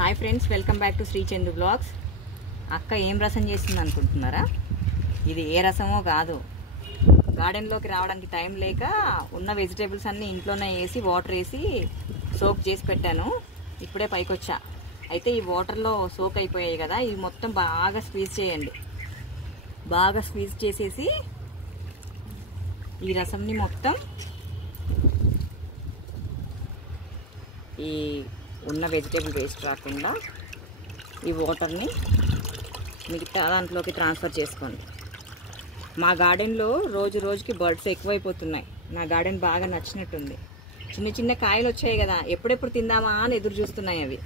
Hi friends, welcome back to Shri Chandu blogs. అక్క ఏం రసం చేస్తుంది అనుకుంటున్నారా? ఇది ఏ రసమో కాదు. గార్డెన్లోకి రావడానికి టైం లేక ఉన్న వెజిటేబుల్స్ అన్నీ ఇంట్లోనే వేసి వాటర్ వేసి సోక్ చేసి పెట్టాను. ఇప్పుడే పైకి వచ్చా. అయితే ఈ వాటర్లో సోక్ అయిపోయాయి కదా, ఇవి మొత్తం బాగా స్క్వీజ్ చేయండి. బాగా స్క్వీజ్ చేసేసి ఈ రసంని మొత్తం ఈ ఉన్న వెజిటేబుల్ వేస్ట్ రాకుండా ఈ వాటర్ని మిగతా దాంట్లోకి ట్రాన్స్ఫర్ చేసుకోండి. మా గార్డెన్లో రోజు రోజుకి బర్డ్స్ ఎక్కువైపోతున్నాయి. నా గార్డెన్ బాగా నచ్చినట్టుంది. చిన్న చిన్న కాయలు వచ్చాయి కదా, ఎప్పుడెప్పుడు తిందామా అని ఎదురు చూస్తున్నాయి అవి.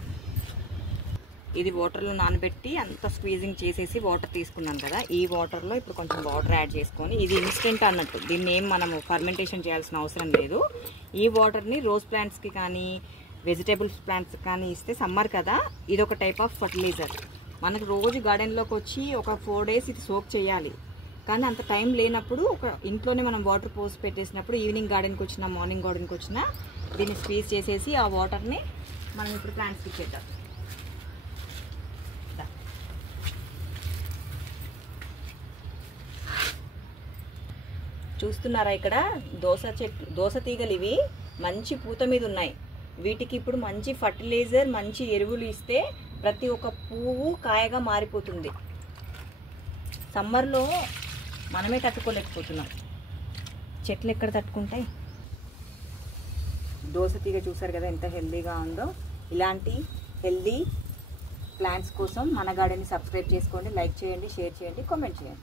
ఇది వాటర్లో నానబెట్టి అంత స్క్వీజింగ్ చేసేసి వాటర్ తీసుకున్నాను కదా, ఈ వాటర్లో ఇప్పుడు కొంచెం వాటర్ యాడ్ చేసుకొని, ఇది ఇన్స్టెంట్ అన్నట్టు, దీన్ని ఏం మనము ఫర్మెంటేషన్ చేయాల్సిన అవసరం లేదు. ఈ వాటర్ని రోజ్ ప్లాంట్స్కి కానీ వెజిటేబుల్స్ ప్లాంట్స్ కానీ ఇస్తే, సమ్మర్ కదా, ఇది ఒక టైప్ ఆఫ్ ఫర్టిలైజర్. మనకు రోజు గార్డెన్లోకి వచ్చి ఒక 4 days ఇది సోక్ చేయాలి. కానీ అంత టైం లేనప్పుడు ఒక ఇంట్లోనే మనం వాటర్ పోసి పెట్టేసినప్పుడు ఈవినింగ్ గార్డెన్కి వచ్చినా మార్నింగ్ గార్డెన్కి వచ్చినా దీన్ని స్క్వీజ్ చేసేసి ఆ వాటర్ని మనం ఇప్పుడు ప్లాంట్స్కి ఇచ్చేద్దాం. చూస్తున్నారా ఇక్కడ దోస తీగలు ఇవి మంచి పూత మీద ఉన్నాయి. వీటికి ఇప్పుడు మంచి ఫర్టిలైజర్, మంచి ఎరువులు ఇస్తే ప్రతి ఒక్క పువ్వు కాయగా మారిపోతుంది. సమ్మర్లో మనమే తట్టుకోలేకపోతున్నాం, చెట్లు ఎక్కడ తట్టుకుంటాయి? దోస తీగ చూసారు కదా ఎంత హెల్దీగా ఉందో. ఇలాంటి హెల్దీ ప్లాంట్స్ కోసం మన గార్డెన్ని సబ్స్క్రైబ్ చేసుకోండి, లైక్ చేయండి, షేర్ చేయండి, కామెంట్ చేయండి.